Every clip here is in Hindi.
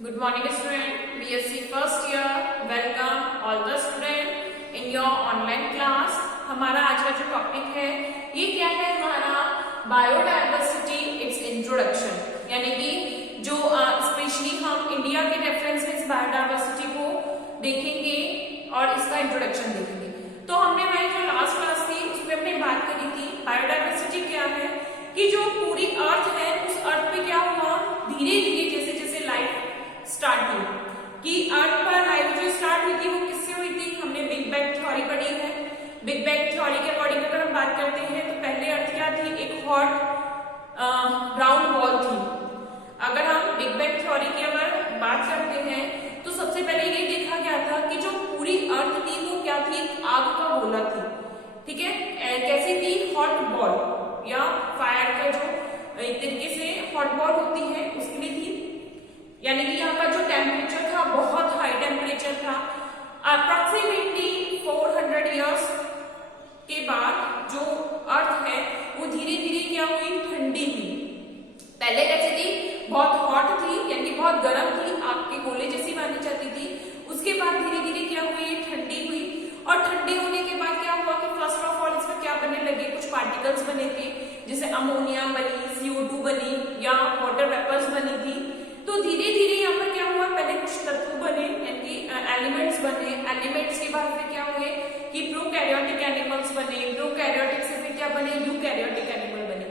Good morning student, BSc first year, welcome all the student in your online class। हमारा आज का जो टॉपिक है ये क्या है, हमारा बायोडाइवर्सिटी इट्स इंट्रोडक्शन, यानी कि जो स्पेशली हम इंडिया के रेफरेंस में इस बायोडाइवर्सिटी को देखेंगे और इसका इंट्रोडक्शन देखेंगे। तो हमने हमारी जो लास्ट क्लास थी उसमें हमने बात करी थी बायोडाइवर्सिटी क्या है, कि जो पूरी अर्थ है उस अर्थ पे क्या हुआ, धीरे धीरे जैसे जैसे लाइफ स्टार्ट हुई, कि अर्थ पर लाइफ जो स्टार्ट हुई थी वो किससे हुई थी। हमने बिग बैंग थ्योरी पढ़ी है। बिग बैंग थ्योरी के अकॉर्डिंग अगर हम बात करते हैं तो पहले अर्थ क्या थी, एक हॉट राउंड बॉल थी। अगर हम बिग बैंग थ्योरी की अगर बात करते हैं तो सबसे पहले ये देखा गया था कि जो पूरी अर्थ थी वो क्या थी, एक आग का गोला थी। ठीक है, कैसी थी, हॉट बॉल या फायर का जो एक तरीके से हॉट बॉल होती है उसके लिए थी। यानी कि यहाँ पर जो टेम्परेचर था बहुत हाई टेम्परेचर था। अप्रोक्सीमेटली 400 इयर्स के बाद जो अर्थ है वो धीरे धीरे क्या हुई, ठंडी हुई। पहले कैसे थी, बहुत हॉट थी, यानी बहुत गर्म थी, आग के गोले जैसी मानी जाती थी। उसके बाद धीरे धीरे क्या हुई, ठंडी हुई। और ठंडी होने के बाद क्या हुआ कि फर्स्ट ऑफ ऑल इसमें क्या बनने लगे, कुछ पार्टिकल्स बने थे, जैसे अमोनिया बनी, CO2 बनी या वाटर वेपर्स बनी थी। तो धीरे धीरे यहाँ पर क्या हुआ, पहले कुछ तत्व बने, यानी एलिमेंट्स बने। एलिमेंट्स के बाद फिर क्या हुए कि प्रोकैरियोटिक एनिमल्स बने, प्रोकैरियोटिक से फिर क्या बने, यूकैरियोटिक एनिमल बने।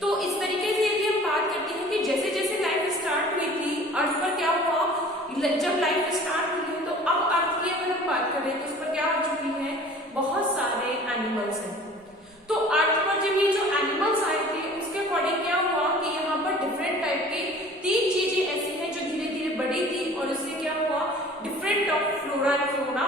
तो इस तरीके से यदि हम बात करते हैं कि जैसे जैसे लाइफ स्टार्ट हुई थी अर्थ पर क्या हुआ, जब लाइफ स्टार्ट हुई है तो अब अर्थ की अगर हम बात करें तो उस पर क्या आ चुकी है, बहुत सारे एनिमल्स हैं। तो अर्थ पर जब ये जो एनिमल्स आए थे उसके अकॉर्डिंग क्या हुआ कि यहाँ पर डिफरेंट टाइप के 3 चीजें ऐसी हैं जो धीरे धीरे बढ़ी थी और उससे क्या हुआ, different of flora and fauna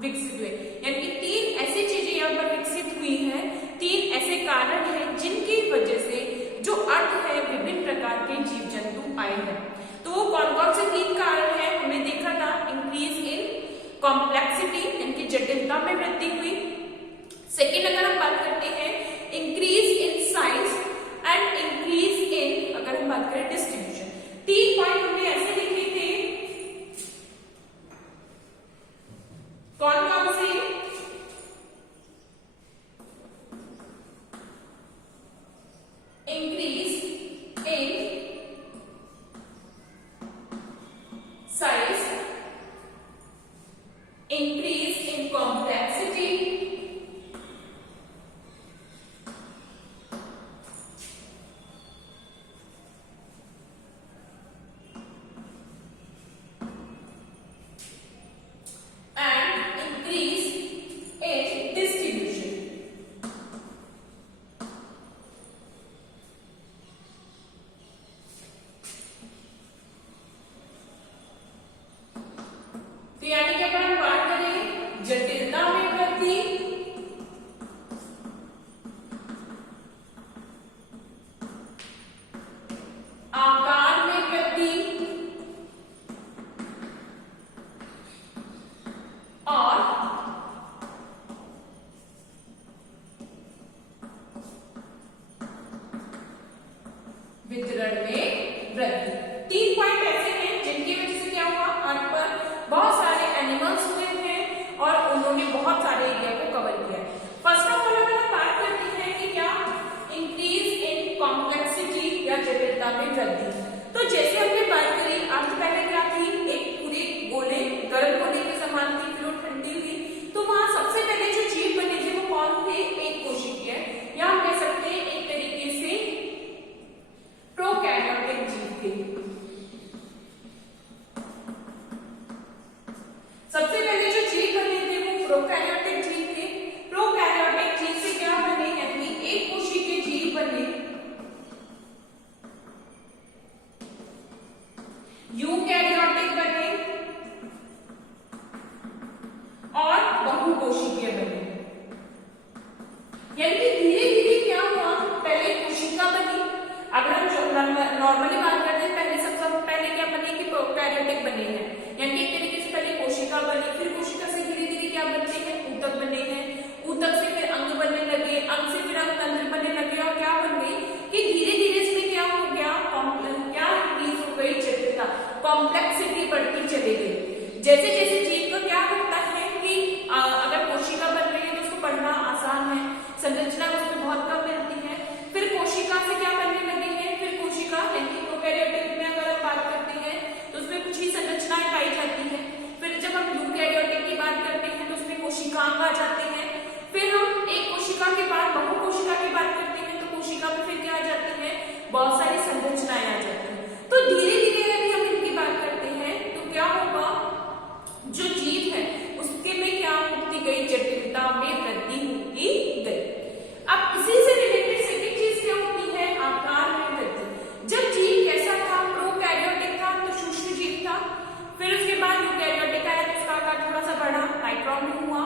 विकसित हुए। यानी कि 3 ऐसी चीजें यहाँ पर विकसित हुई हैं, 3 ऐसे कारण हैं जिनकी वजह से जो अर्थ है विभिन्न प्रकार के जीव जंतु आए हैं। तो वो कौन कौन से 3 कारण है हमने देखा था, इंक्रीज इन कॉम्प्लेक्सिटी यानी कि जटिलता में वृद्धि हुई। सेकेंड अगर हम बात करते हैं increase in size and increase in, अगर हम बात करें डिस्ट्रीब्यूशन। 3 पॉइंट हमने ऐसे लिखे थे, कौन कौन से, increase in size, increase in complexity, वितरण में वृद्धि। 3 पॉइंट ऐसे हैं जिनकी वजह से क्या हुआ, अर्थ पर बहुत सारे एनिमल्स हुए हैं और उन्होंने बहुत सारे एरिया को कवर किया। फर्स्ट ऑफ ऑल अगर हम बात करते हैं कि क्या, इंक्रीज इन कॉम्प्लेक्सिटी या जटिलता में वृद्धि। तो जैसे हमने बात करी अर्थ पहले क्या थी, एक पूरे गोले, गर्म गोले के समान थी, फिर वो ठंडी हुई। तो वहां सबसे पहले जो जीव बने थे वो कौन थे, एक कोशिकीय, या हम कह सकते हैं एक तरीके से प्रोकैरियोटिक जीव थे। सबसे पहले जो जीव बने थे वो प्रोकैरियोटिक जीव थे। प्रोकैरियोटिक जीव से क्या बने, यानी एक कोशिकीय जीव बने, यूकैरियोटिक बने और बहुकोशिकीय बने। यानी कि धीरे धीरे क्या हुआ, पहले कोशिका बनी। अगर हम नॉर्मली बात करते हैं पहले सबसे पहले क्या बने कि प्रोकैरियोटिक बने हैं, यानी कि एक तरीके से पहले कोशिका बनी, फिर कोशिका से धीरे धीरे क्या बनते हैं, ऊतक बने हैं, ऊतक से फिर अंग बनने लगे, अंग से फिर अंग तंत्र बनने लगे और क्या बन गई कि धीरे धीरे इसमें क्या हो गया, क्या इंक्रीज हो गई जटिलता। कॉम्प्लेक्सिटी बढ़ती चली गई। जैसे जैसे जीव का क्या होता है कि अगर कोशिका बन रही है तो उसको पढ़ना आसान है, संरचना उसमें बहुत कम मिलती है। फिर कोशिका से क्या बनने लगे हैं, फिर कोशिका यानी प्रोकैरियोटिक में अगर हम बात करते हैं तो उसमें कुछ ही संरचनाएं पाई जाती है। फिर जब हम यूकैरियोटिक की बात करते हैं तो उसमें कोशिकांग आ जाते हैं। फिर हम एक कोशिका के बाद बहु कोशिका की बात करते हैं तो कोशिका में फिर क्या आ जाती है, बहुत सारी संरचनाएं आ जाती हैं। तो धीरे धीरे यदि हम इनकी बात करते हैं तो क्या होगा, जो जीव है उसके में क्या होती गई, जटिलता में वृद्धि होती गई। अब इसी से रिलेटेड सेकंड चीज क्या होती है, आकार में वृद्धि। जब जीव कैसा था, प्रोकैरियोटिक था तो सूक्ष्म जीव था। फिर उसके बाद यूकैरियोटिक आया तो उसका आकार थोड़ा सा बढ़ा, माइक्रोन में हुआ।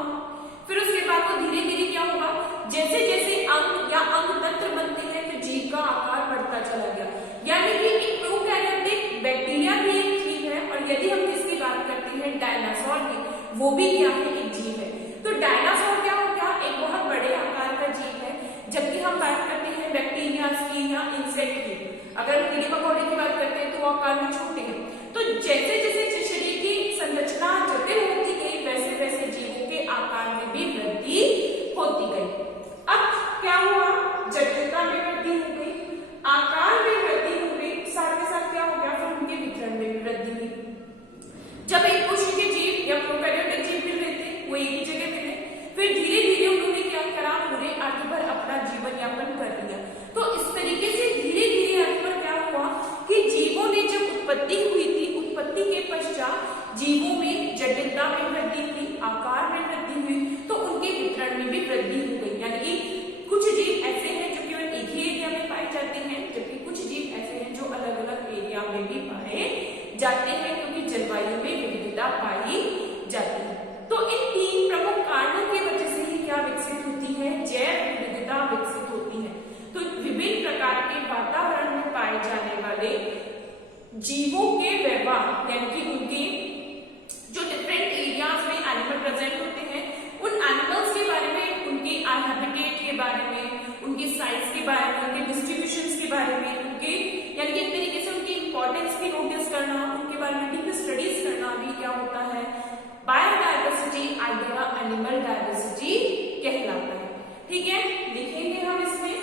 फिर उसके बाद वो धीरे धीरे क्या होगा, जैसे जैसे अंग या अंग तंत्र बनते हैं तो जीव का आकार बढ़ता चला गया। यानी कि एक प्रोकैरियोटिक बैक्टीरिया भी एक जीव है, और यदि हम किसकी बात करते हैं, डायनासोर की, वो भी क्या है, एक जीव है। तो डायनासोर क्या हो गया, एक बहुत बड़े आकार का जीव है। जबकि हम बात करते हैं बैक्टीरिया की या इंसेक्ट की, अगर कीड़े मकोड़े की बात करते हैं तो वो आकार में छोटे हैं। तो जैसे जैसे शरीर की संरचना जटिल होती गई वैसे वैसे जीवों के आकार में भी वृद्धि होती गई। अब क्या हुआ, जटिलता में वृद्धि हो गई, आकार में वृद्धि हो गई, साथ के साथ क्या हो गया, फिर उनके वितरण में भी वृद्धि हुई। जब एक कोशिकीय जीव या प्रोकैरियोटिक जीव मिल रहे थे, वो एक ही जगह मिले, फिर धीरे धीरे उन्होंने क्या करा, पूरे अर्थ पर अपना जीवन यापन कर लिया। तो इस तरीके से धीरे धीरे अर्थ पर क्या हुआ कि जीवों ने जब उत्पत्ति हुई थी, उत्पत्ति के पश्चात जीवों में जटिलता में वृद्धि हुई, आकार में वृद्धि हुई, तो उनके वितरण में भी वृद्धि हो गई। यानी कि कुछ जीव ऐसे हैं जो केवल एक ही एरिया में पाए जाते हैं, जबकि कुछ जीव ऐसे हैं जो अलग अलग एरिया में भी पाए जाते हैं, क्योंकि जलवायु में विविधता पाई जाती है। तो इन तीन प्रमुख कारणों की वजह से ही क्या विकसित होती है, जैव विविधता विकसित होती है। तो विभिन्न प्रकार के वातावरण में पाए जाने वाले जीवों के व्यवहार, यानी कि उनके जो डिफरेंट एरियाज में एनिमल प्रेजेंट होते हैं, उन एनिमल्स के बारे में, उनके हैबिटेट के बारे में, उनके साइज के बारे में, उनके डिस्ट्रीब्यूशंस के बारे में, उनके यानी कि एक तरीके से उनकी इंपॉर्टेंस भी नोटिस करना, उनके बारे में डीप स्टडीज करना भी क्या होता है, बायोडायवर्सिटी या एनिमल डायवर्सिटी कहलाता है। ठीक है, लिखेंगे हम इसमें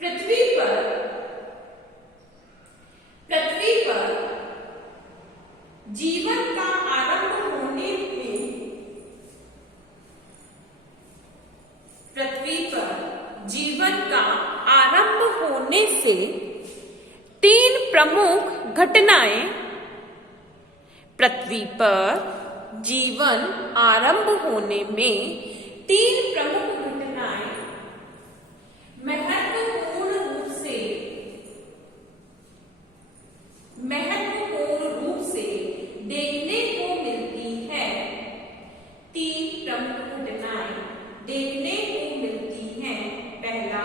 पृथ्वी पर जीवन का आरंभ होने में, पृथ्वी पर जीवन का आरंभ होने से तीन प्रमुख घटनाएं, पृथ्वी पर जीवन आरंभ होने में तीन प्रमुख घटनाएं महत्वपूर्ण रूप से देखने को मिलती है। तीन प्रमुख घटनाएं देखने को मिलती हैं। पहला,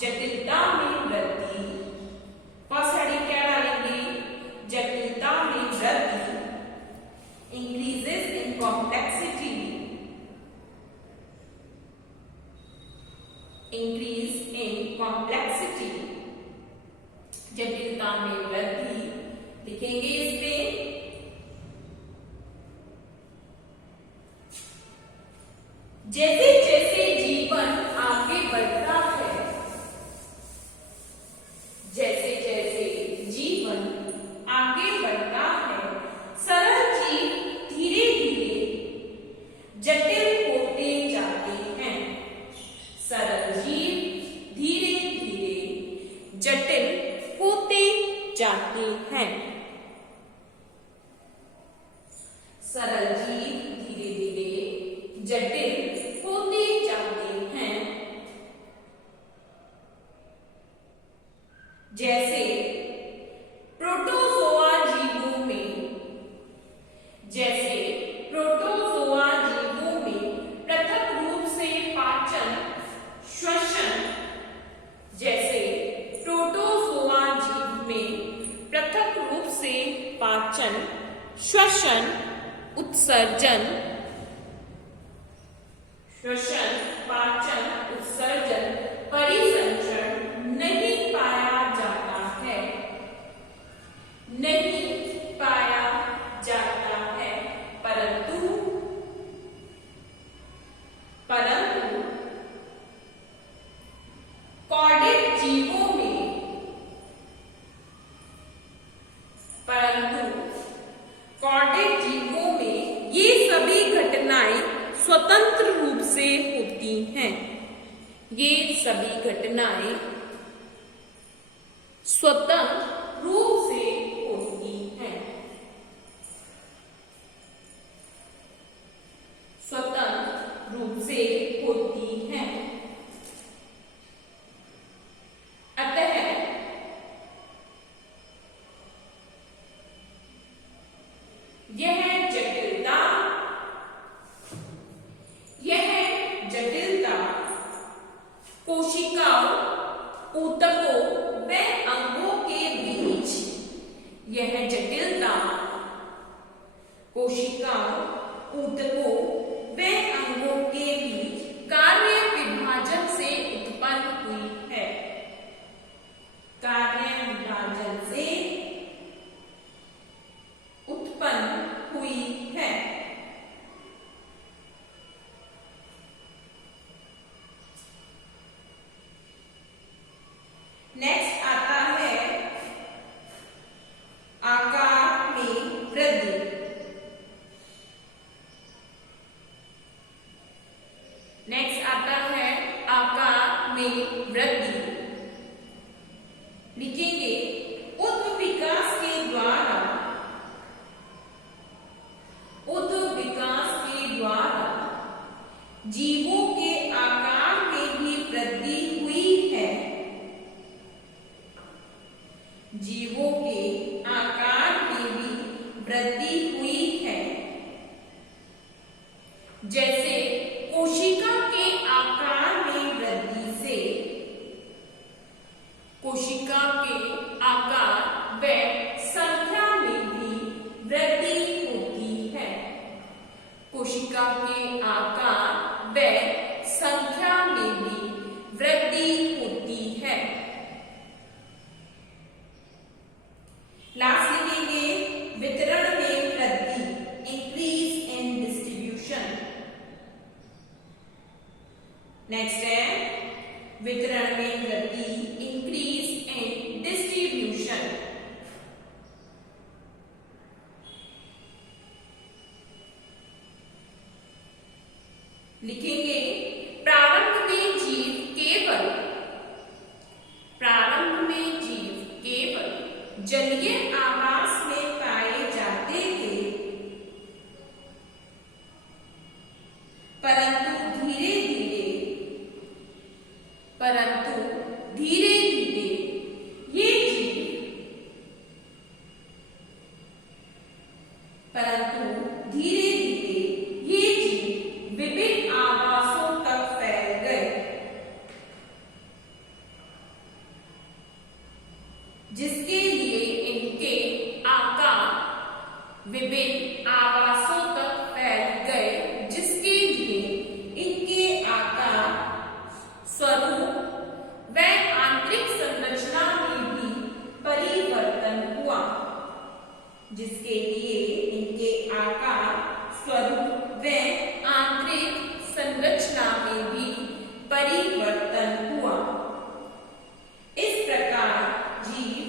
जटिलता में वृद्धि। फर्स्ट हेडिंग क्या डालेंगे, जटिलता में वृद्धि, increases in complexity, increase in complexity, जटिलता में वृद्धि। लिखेंगे इस पे जैसे जैसे जीवन आगे बढ़ता है, जैसे जैसे जीवन आगे बढ़ता है, सरल जीव धीरे धीरे जटिल होते जाते हैं। सरल जीव धीरे धीरे जटिल होते जाते हैं। सरल जीव धीरे धीरे जटिल होते जाते हैं। जैसे प्रोटोजोआ जीवों में, जैसे प्रोटोजोआ जीवों में पृथक रूप से पाचन श्वसन, जैसे प्रोटोजोआ जीव में पृथक रूप से पाचन श्वसन उत्सर्जन श्वसन, पाचन, उत्सर्जन, परिसंचरण नहीं पाया जाता है, नहीं पाया जाता है, परंतु कॉर्डेट जीवों में, कॉर्डेट जीवों में ये सभी घटनाएं स्वतंत्र रूप से होती हैं। ये सभी घटनाएं स्वतंत्र रूप से होती हैं, स्वतंत्र रूप से होती हैं। अतः यह जटिलता कोशिकाओं, ऊतकों व अंगों के बीच, यह जटिलता कोशिकाओं, ऊतकों व अंगों के बीच कार्य विभाजन से उत्पन्न हुई है, कार्य विभाजन से उत्पन्न हुई है। नेक्स्ट आता है आकार में वृद्धि। नेक्स्ट आता है आकार में वृद्धि। लिखेंगे उद्भ विकास के द्वारा, उद्भ विकास के द्वारा जीवों के आकार में भी वृद्धि हुई है, जीवों के आकार में भी वृद्धि हुई है। जैसे कोशिका के आकार में वृद्धि से कोशिका के आकार व संख्या में भी वृद्धि होती है, कोशिका के आकार व संख्या में भी वृद्धि होती है। लास्ट लिखेंगे वितरण में वृद्धि, इंक्रीज इन डिस्ट्रीब्यूशन। नेक्स्ट है वितरण में वृद्धि, इंक्रीज इन डिस्ट्रीब्यूशन। लिखेंगे प्रारंभ में जीव केवल, प्रारंभ में जीव केवल जलीय आवास में पाए जाते थे, परंतु धीरे धीरे ये जीव, परंतु धीरे धीरे ये जीव विभिन्न आवासों तक फैल गए, जिसके लिए इनके आकार विभिन्न आवासों तक फैल गए, जिसके लिए इनके आकार, स्वरूप व आंतरिक संरचना में भी परिवर्तन हुआ, जिसके लिए इनके आकार, स्वरूप व आंतरिक संरचना में भी परिवर्तन हुआ। इस प्रकार जीव,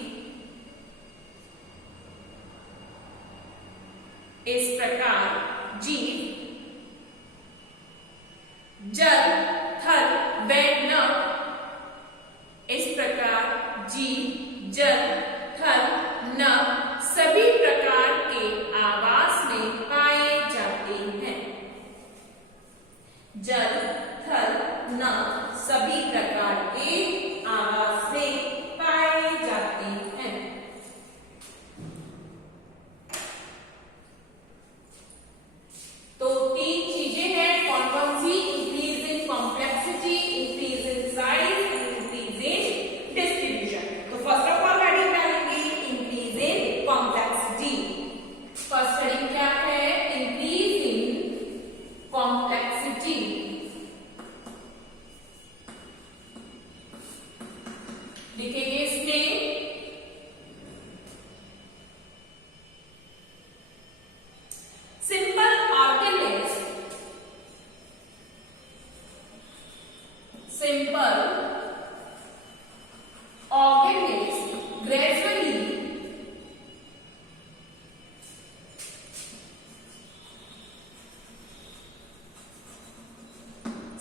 इस प्रकार जीव जल, थल व नभ, इस प्रकार जीव जल, थल, नभ सभी प्रकार के आवास में पाए जाते हैं। जल, थल, नभ सभी प्रकार के आवास में पाए जाते हैं। तो तीन चीजें हैं, कौन कौन सी? Increase in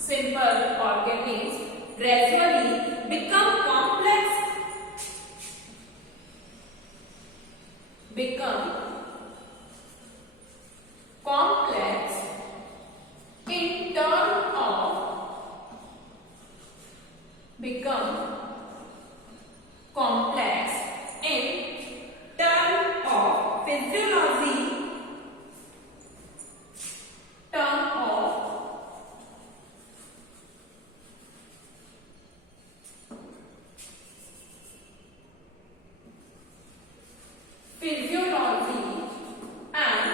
simple organisms gradually become complex in terms of become complex in terms of physiology, term of physiology and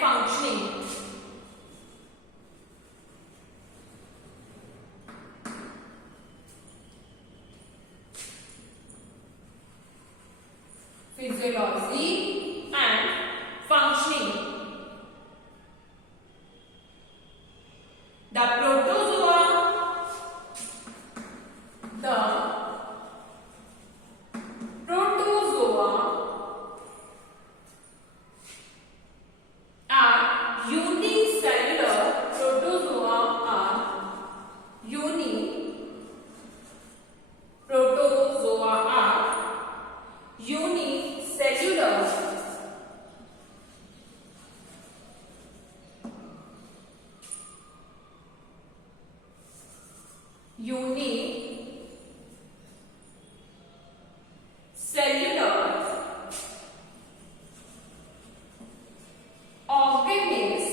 functioning. Physiology and functioning. The protozoa are unicellular. Protozoa are unicellular. Unicellular organisms.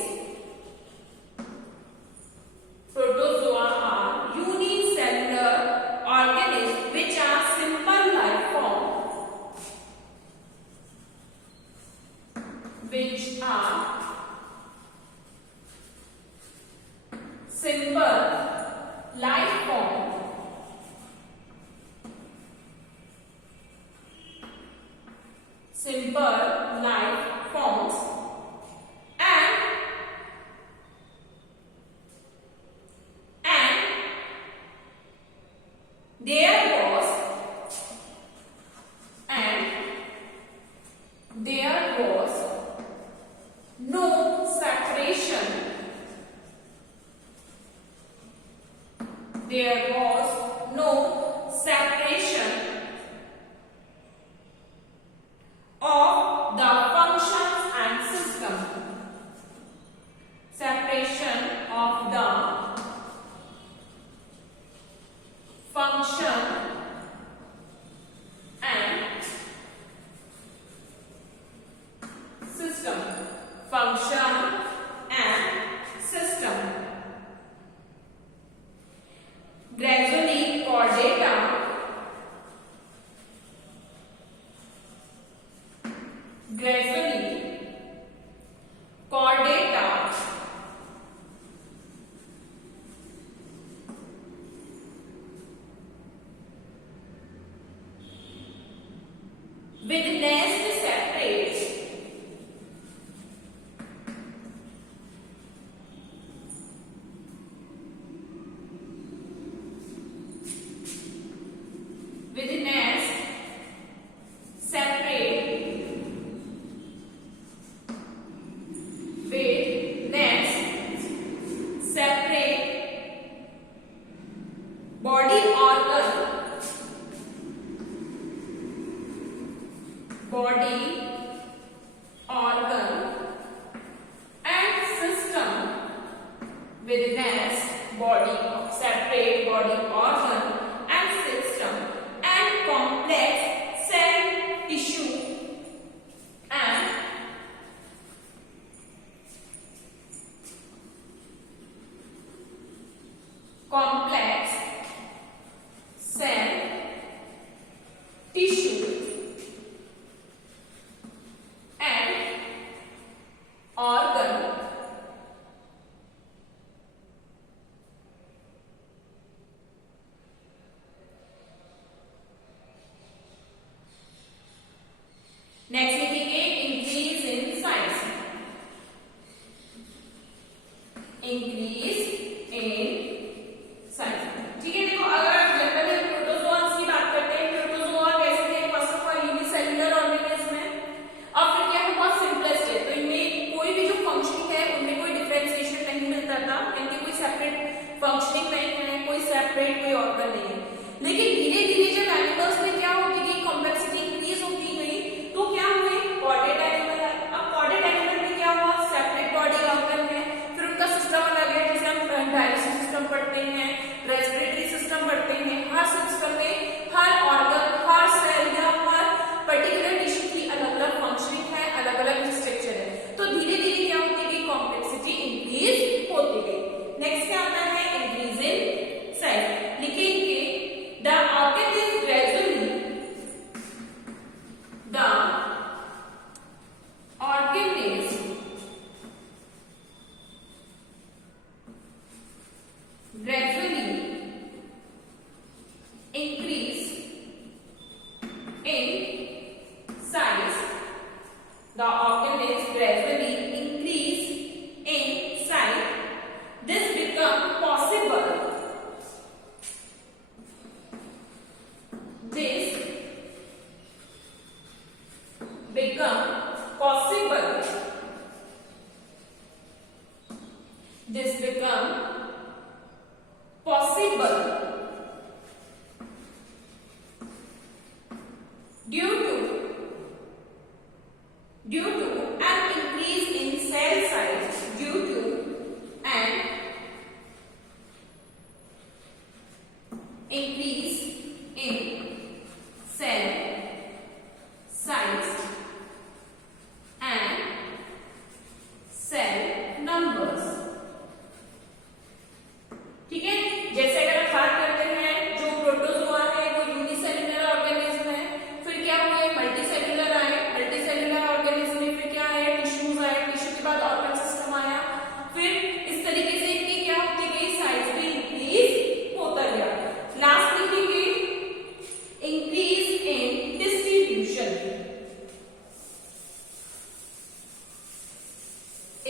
Protozoa are unicellular organisms which are simple life form. Which are simple life form. Simple life forms and there was no separation. There was no separation of the functions and system. Separation of the function and system. Function and system. Gradually chordata with nest separate body organ and system with nest, body, separate body organ and system and complex cell tissue and complex cell tissue and organ. Next लिखेंगे increase in size. Increase in size. ठीक है, देखो अगर आप जनरली प्रोटोजोआस की बात करते हैं, प्रोटोजोआ कैसे थे? First of all unicellular organism है और फिर क्या है, बहुत सिंपलेस्ट है, तो इनमें कोई भी जो function become possible. This become possible due to an increase in cell size, due to an increase in cell size and cell numbers. ठीक है, जैसे अगर हम बात करते हैं जो प्रोटोजोआ है वो यूनिसेल्युलर ऑर्गेनिज्म है, फिर क्या हुए मल्टीसेल्युलर आए, मल्टीसेल्युलर ऑर्गेनिज्म में फिर क्या आया टिश्यूज आए, टिश्यू के बाद ऑर्गन सिस्टम आया, फिर इस तरीके से इनकी क्या होती गई साइज भी इंक्रीज होता गया। लास्ट लिखेंगे increase in distribution,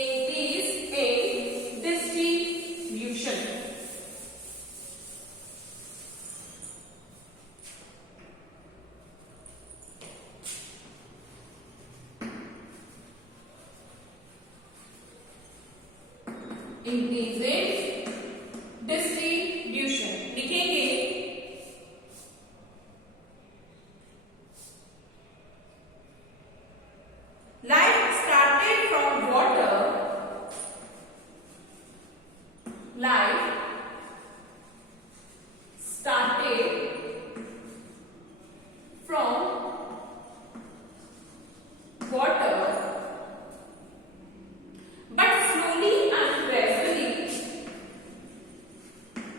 increase in distribution. Increase in distribution लिखेंगे life started from water, life started from water but slowly and gradually,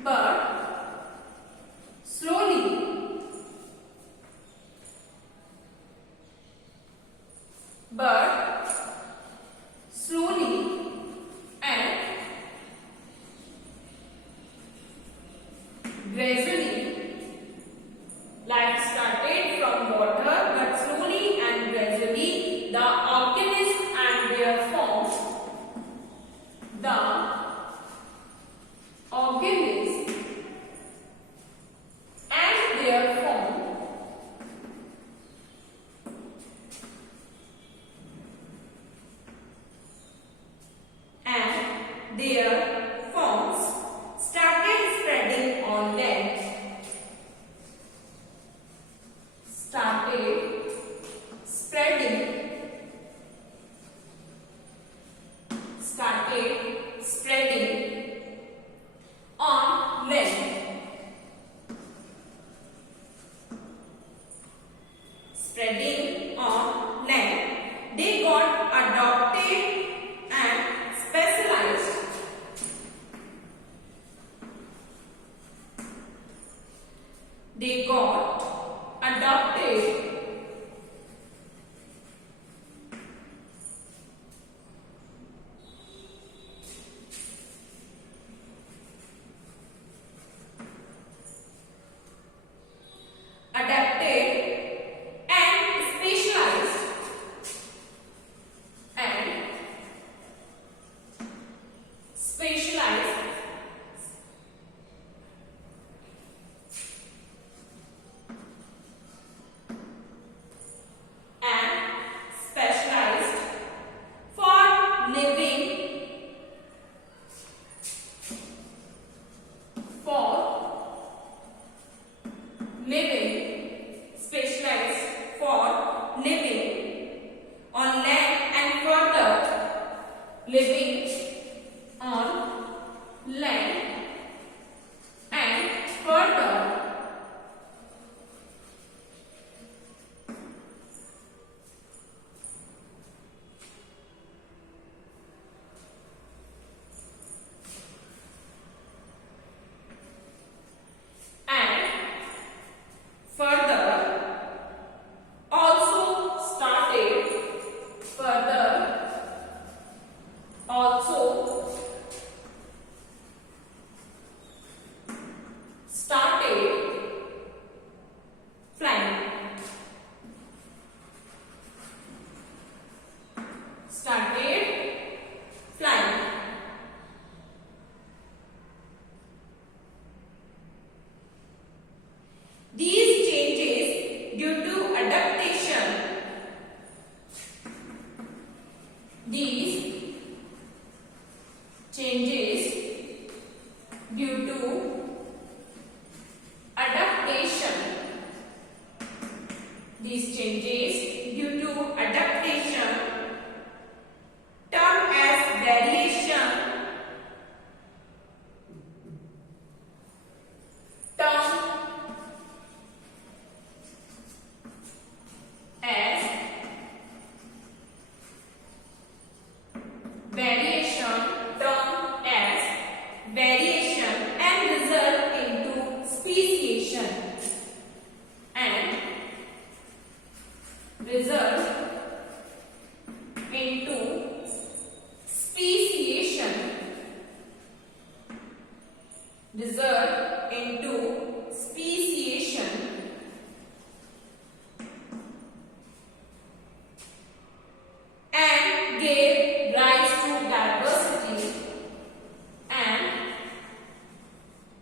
but slowly and gradually, life started from water but slowly and gradually the organism and their forms, the organism and their form started spreading on land, started spreading result into speciation, result into speciation and gave rise to diversity and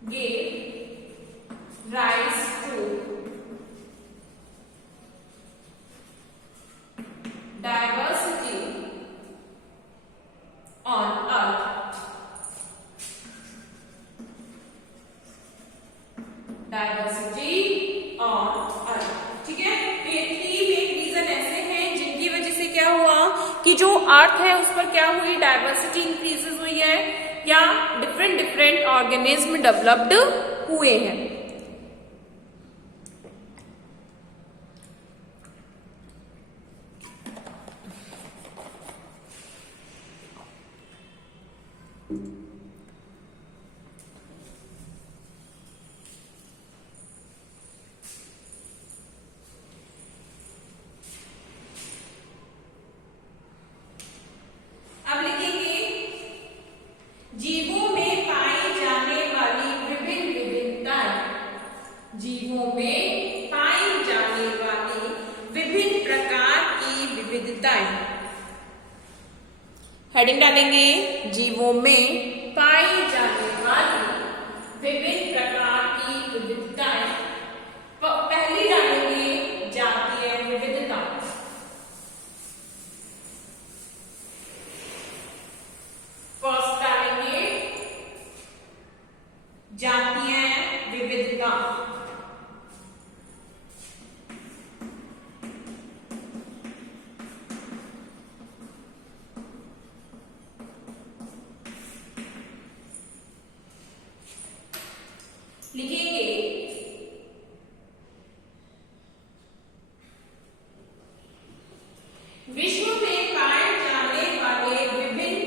gave rise to diversity on earth. Diversity on earth. ठीक है, ये 3 मेन रीजन ऐसे हैं जिनकी वजह से क्या हुआ कि जो अर्थ है उस पर क्या हुई, डायवर्सिटी इंक्रीजेस हुई है या डिफरेंट ऑर्गेनिज्म डेवलप्ड हुए हैं. अब लिखेंगे जीवों में पाई जाने वाली विभिन्न विविधताएं. जीवों में पाई जाने वाली विभिन्न प्रकार की विविधताएं. हेडिंग डालेंगे जीवों में पाई जाने वाली विभिन्न प्रकार की विविधताएं. पहली डालेंगे जातीय विविधता. फर्स्ट डालेंगे जातीय विविधता. लिखेंगे विश्व में पाए जाने वाले विभिन्न,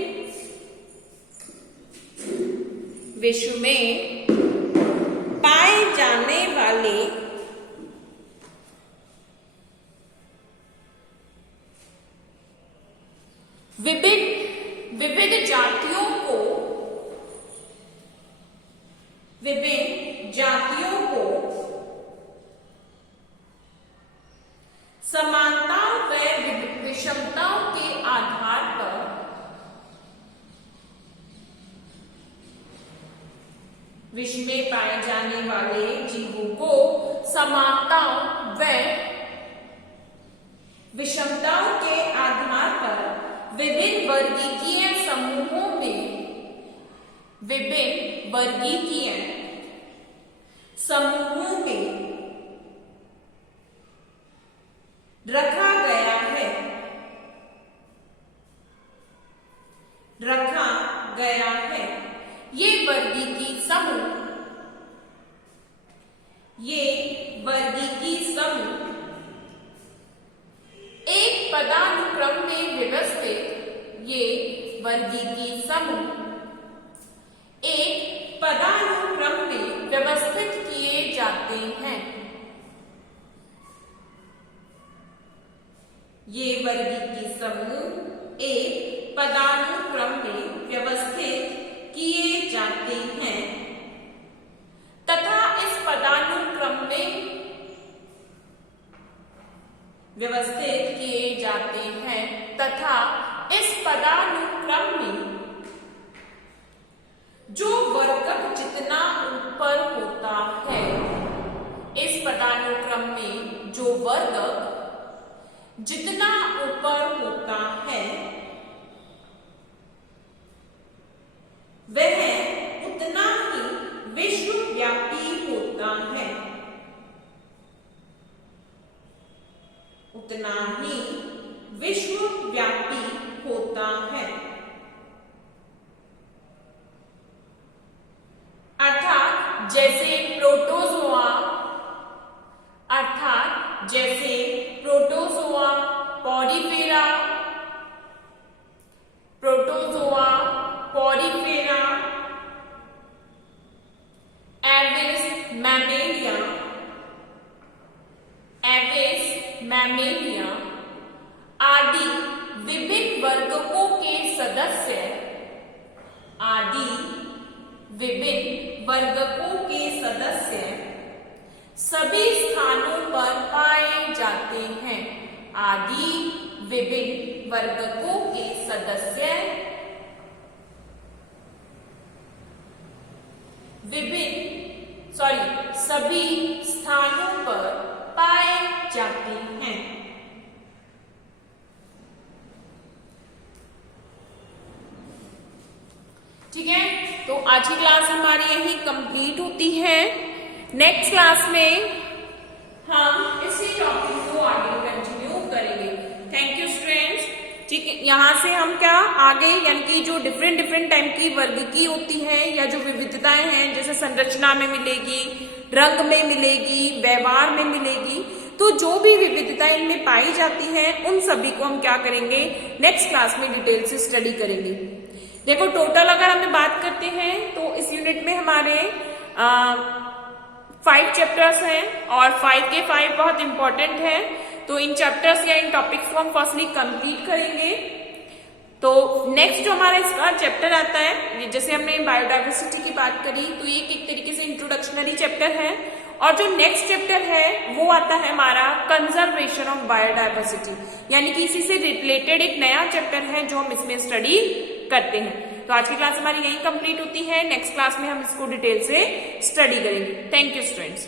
विश्व में पाए जाने वाले विविध जातियों को, विभिन्न जातियों को समानताओं व विषमताओं के आधार पर विश्व में पाए जाने वाले जीवों को समानताओं व विषमताओं के आधार पर विभिन्न वर्गीकीय समूहों में, विभिन्न वर्गीकीय समूहों में रखा गया है, रखा गया है. ये वर्गीकी समूह, ये वर्गीकी समूह एक पदानुक्रम में व्यवस्थित, ये वर्गीकी समूह एक पदानुक्रम में व्यवस्थित किए जाते हैं. ये वर्गीकी समूह एक पदानुक्रम में व्यवस्थित किए जाते हैं तथा इस पदानुक्रम में व्यवस्थित किए जाते हैं तथा इस पदानुक्रम में जो वर्गक जितना ऊपर होता है, इस पदानुक्रम में जो वर्गक जितना ऊपर होता है वह उतना ही विश्वव्यापी होता है, उतना ही विश्वव्यापी होता है. अर्थात जैसे प्रोटोजोआ, अर्थात जैसे protozoa, Porifera, protozoa, Porifera, Aves Mammalia, Aves Mammalia, विभिन्न वर्गों के सदस्य सभी स्थानों पर पाए जाते हैं। ठीक है, तो आज की क्लास हमारी यही कंप्लीट होती है। नेक्स्ट क्लास में हम इसी टॉपिक को आगे कंटिन्यू करेंगे। Thank you students. ठीक है, यहाँ से हम क्या आगे यानी कि जो डिफरेंट टाइप की वर्गीकी होती है या जो विविधताएं हैं, जैसे संरचना में मिलेगी, रंग में मिलेगी, व्यवहार में मिलेगी, तो जो भी विविधताएं इनमें पाई जाती हैं उन सभी को हम क्या करेंगे, नेक्स्ट क्लास में डिटेल से स्टडी करेंगे। देखो टोटल अगर हमें बात करते हैं तो इस यूनिट में हमारे 5 चैप्टर्स हैं और 5 के 5 बहुत इंपॉर्टेंट है। तो इन चैप्टर्स या इन टॉपिक्स को हम फर्स्टली कंप्लीट करेंगे। तो नेक्स्ट जो हमारा इसका चैप्टर आता है, जैसे हमने बायोडाइवर्सिटी की बात करी, तो ये एक तरीके से इंट्रोडक्शनरी चैप्टर है। और जो नेक्स्ट चैप्टर है वो आता है हमारा कंजर्वेशन ऑफ बायोडाइवर्सिटी, यानी कि इसी से रिलेटेड एक नया चैप्टर है जो हम इसमें स्टडी करते हैं। तो आज की क्लास हमारी यही कंप्लीट होती है। नेक्स्ट क्लास में हम इसको डिटेल से स्टडी करेंगे। Thank you students.